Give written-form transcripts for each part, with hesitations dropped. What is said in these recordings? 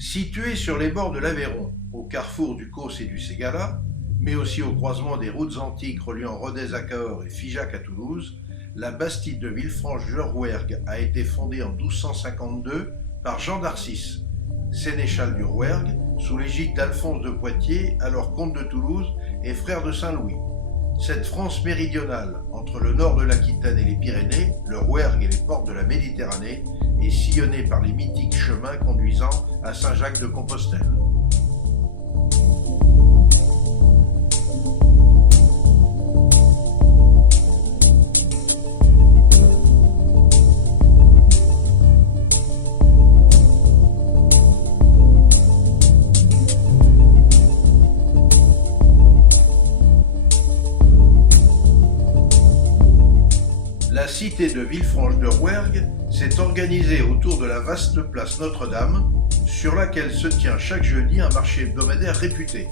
Située sur les bords de l'Aveyron, au carrefour du Causse et du Ségala, mais aussi au croisement des routes antiques reliant Rodez à Cahors et Figeac à Toulouse, la bastide de Villefranche-de-Rouergue a été fondée en 1252 par Jean d'Arcis, sénéchal du Rouergue, sous l'égide d'Alphonse de Poitiers, alors comte de Toulouse et frère de Saint-Louis. Cette France méridionale, entre le nord de l'Aquitaine et les Pyrénées, le Rouergue et les ports de la Méditerranée, est sillonnée par les mythiques chemins conduisant à Saint-Jacques-de-Compostelle. La cité de Villefranche-de-Rouergue s'est organisée autour de la vaste place Notre-Dame, sur laquelle se tient chaque jeudi un marché hebdomadaire réputé,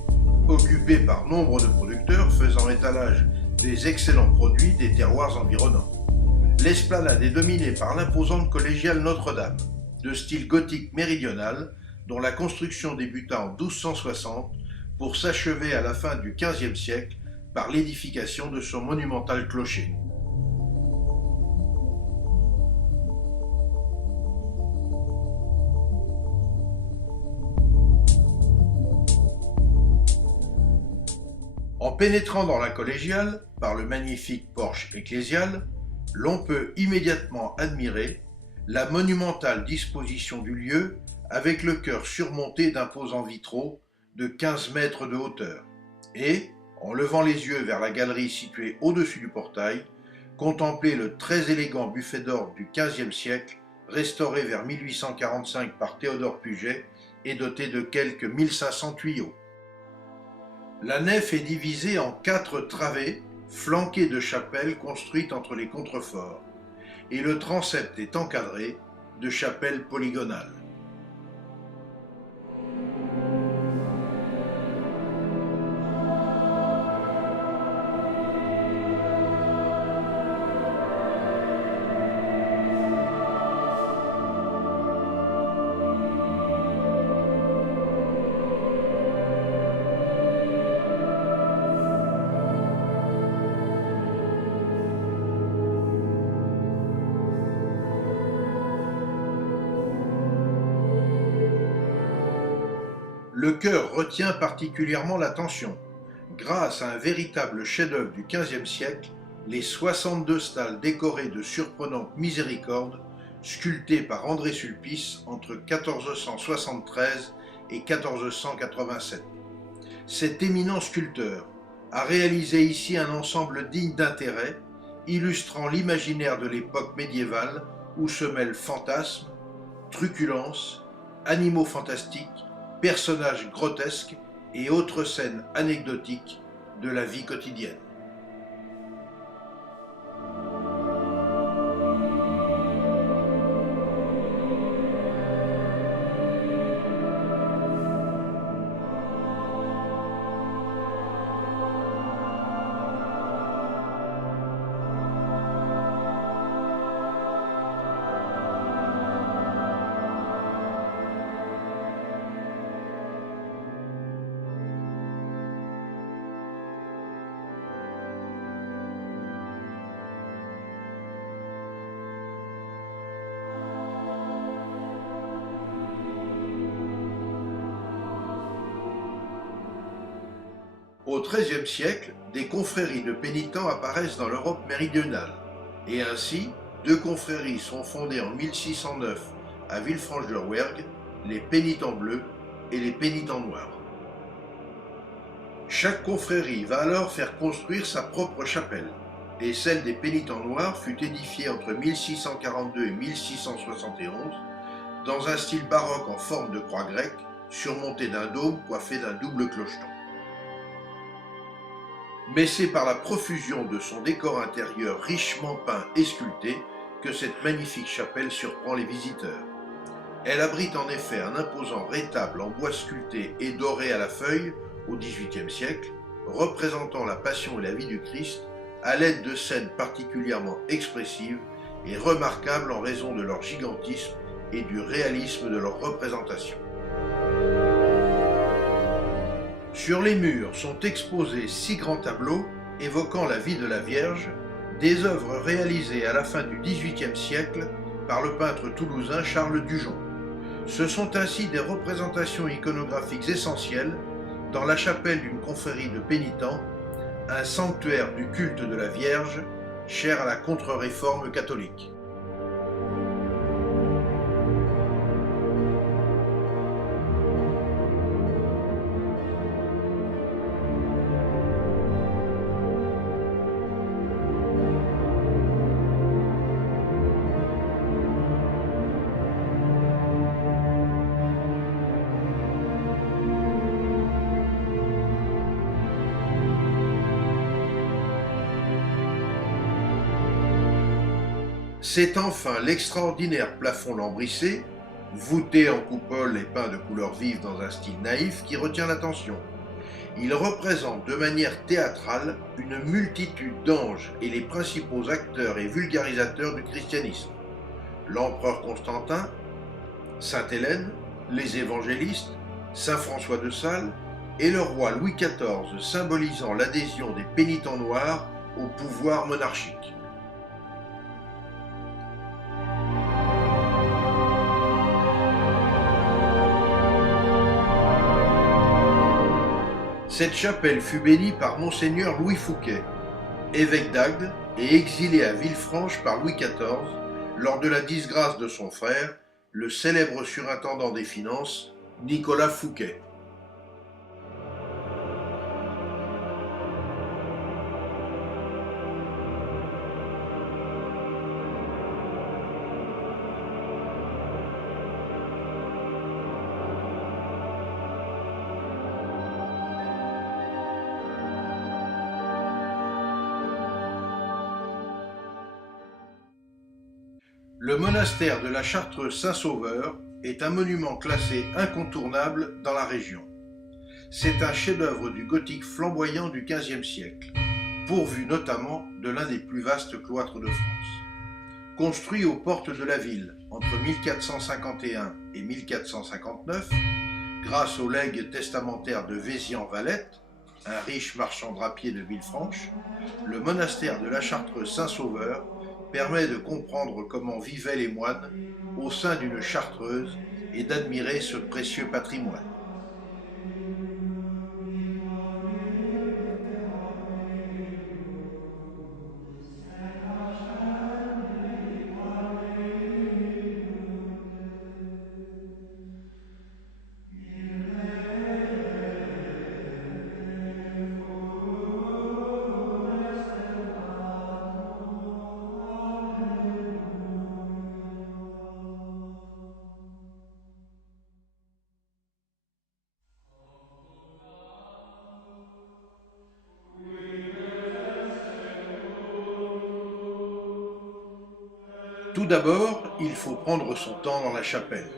occupé par nombre de producteurs faisant étalage des excellents produits des terroirs environnants. L'esplanade est dominée par l'imposante collégiale Notre-Dame, de style gothique méridional, dont la construction débuta en 1260 pour s'achever à la fin du XVe siècle par l'édification de son monumental clocher. En pénétrant dans la collégiale, par le magnifique porche ecclésial, l'on peut immédiatement admirer la monumentale disposition du lieu avec le chœur surmonté d'imposants vitraux de 15 mètres de hauteur et, en levant les yeux vers la galerie située au-dessus du portail, contempler le très élégant buffet d'orgue du XVe siècle, restauré vers 1845 par Théodore Puget et doté de quelques 1500 tuyaux. La nef est divisée en 4 travées, flanquées de chapelles construites entre les contreforts, et le transept est encadré de chapelles polygonales. Le chœur retient particulièrement l'attention, grâce à un véritable chef-d'œuvre du XVe siècle, les 62 stalles décorées de surprenantes miséricordes, sculptées par André Sulpice entre 1473 et 1487. Cet éminent sculpteur a réalisé ici un ensemble digne d'intérêt, illustrant l'imaginaire de l'époque médiévale où se mêlent fantasmes, truculence, animaux fantastiques, personnages grotesques et autres scènes anecdotiques de la vie quotidienne. Au XIIIe siècle, des confréries de pénitents apparaissent dans l'Europe méridionale, et ainsi, 2 confréries sont fondées en 1609 à Villefranche-de-Rouergue, les pénitents bleus et les pénitents noirs. Chaque confrérie va alors faire construire sa propre chapelle, et celle des pénitents noirs fut édifiée entre 1642 et 1671 dans un style baroque en forme de croix grecque, surmonté d'un dôme coiffé d'un double clocheton. Mais c'est par la profusion de son décor intérieur richement peint et sculpté que cette magnifique chapelle surprend les visiteurs. Elle abrite en effet un imposant rétable en bois sculpté et doré à la feuille au XVIIIe siècle, représentant la Passion et la vie du Christ à l'aide de scènes particulièrement expressives et remarquables en raison de leur gigantisme et du réalisme de leur représentation. Sur les murs sont exposés 6 grands tableaux évoquant la vie de la Vierge, des œuvres réalisées à la fin du XVIIIe siècle par le peintre toulousain Charles Dujon. Ce sont ainsi des représentations iconographiques essentielles dans la chapelle d'une confrérie de pénitents, un sanctuaire du culte de la Vierge, cher à la contre-réforme catholique. C'est enfin l'extraordinaire plafond lambrissé, voûté en coupole et peint de couleurs vives dans un style naïf, qui retient l'attention. Il représente de manière théâtrale une multitude d'anges et les principaux acteurs et vulgarisateurs du christianisme. L'empereur Constantin, Sainte Hélène, les évangélistes, Saint François de Sales et le roi Louis XIV, symbolisant l'adhésion des pénitents noirs au pouvoir monarchique. Cette chapelle fut bénie par Monseigneur Louis Fouquet, évêque d'Agde et exilé à Villefranche par Louis XIV lors de la disgrâce de son frère, le célèbre surintendant des finances, Nicolas Fouquet. Le monastère de la Chartreuse Saint-Sauveur est un monument classé incontournable dans la région. C'est un chef-d'œuvre du gothique flamboyant du XVe siècle, pourvu notamment de l'un des plus vastes cloîtres de France. Construit aux portes de la ville entre 1451 et 1459, grâce au legs testamentaire de Vézian-Valette, un riche marchand drapier de Villefranche, le monastère de la Chartreuse Saint-Sauveur permet de comprendre comment vivaient les moines au sein d'une chartreuse et d'admirer ce précieux patrimoine. Tout d'abord, il faut prendre son temps dans la chapelle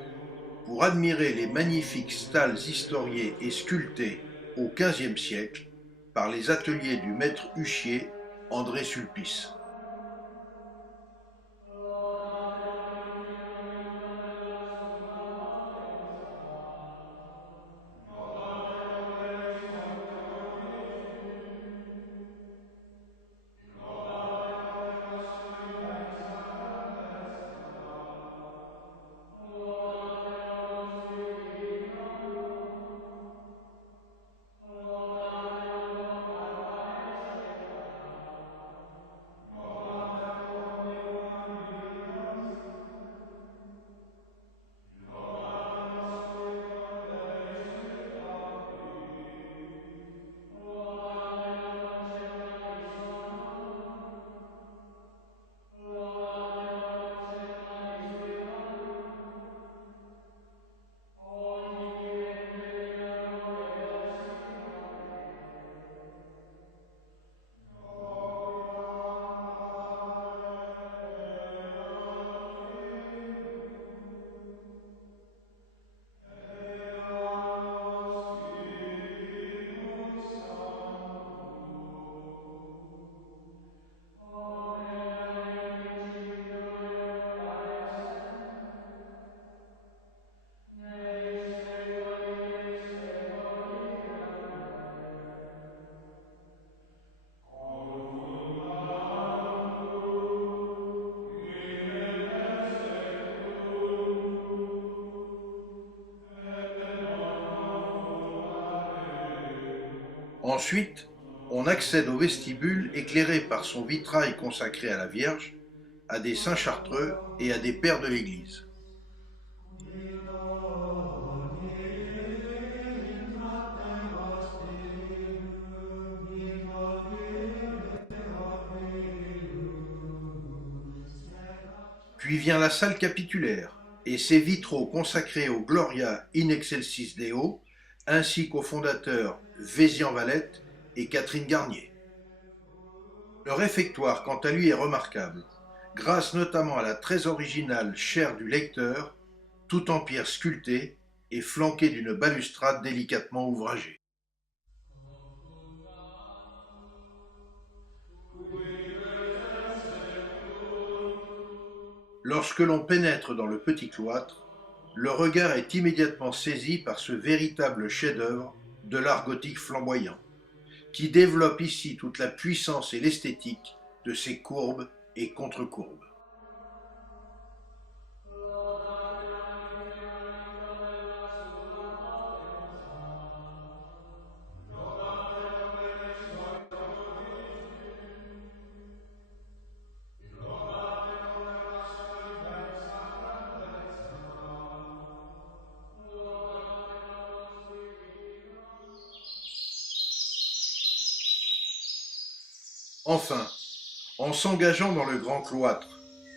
pour admirer les magnifiques stalles historiées et sculptées au XVe siècle par les ateliers du maître huchier André Sulpice. Ensuite, on accède au vestibule éclairé par son vitrail consacré à la Vierge, à des saints chartreux et à des pères de l'Église. Puis vient la salle capitulaire et ses vitraux consacrés au Gloria in excelsis Deo, ainsi qu'aux fondateurs Vézian Valette et Catherine Garnier. Le réfectoire, quant à lui, est remarquable, grâce notamment à la très originale chaire du lecteur, tout en pierre sculptée et flanquée d'une balustrade délicatement ouvragée. Lorsque l'on pénètre dans le petit cloître, le regard est immédiatement saisi par ce véritable chef-d'œuvre de l'art gothique flamboyant, qui développe ici toute la puissance et l'esthétique de ses courbes et contre-courbes. Enfin, en s'engageant dans le grand cloître,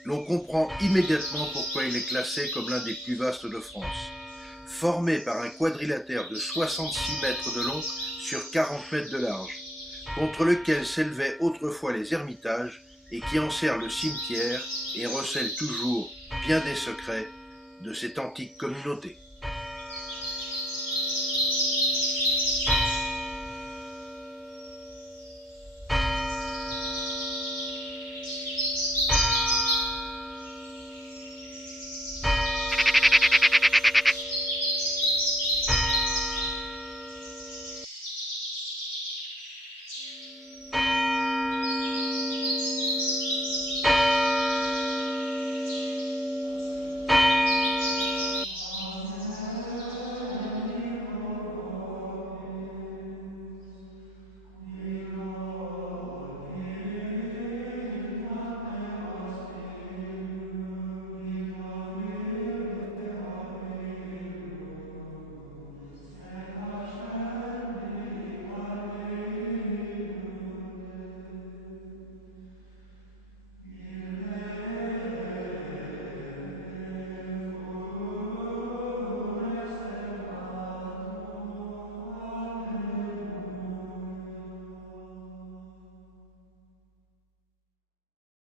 l'on comprend immédiatement pourquoi il est classé comme l'un des plus vastes de France. Formé par un quadrilatère de 66 mètres de long sur 40 mètres de large, contre lequel s'élevaient autrefois les ermitages et qui enserre le cimetière et recèle toujours bien des secrets de cette antique communauté.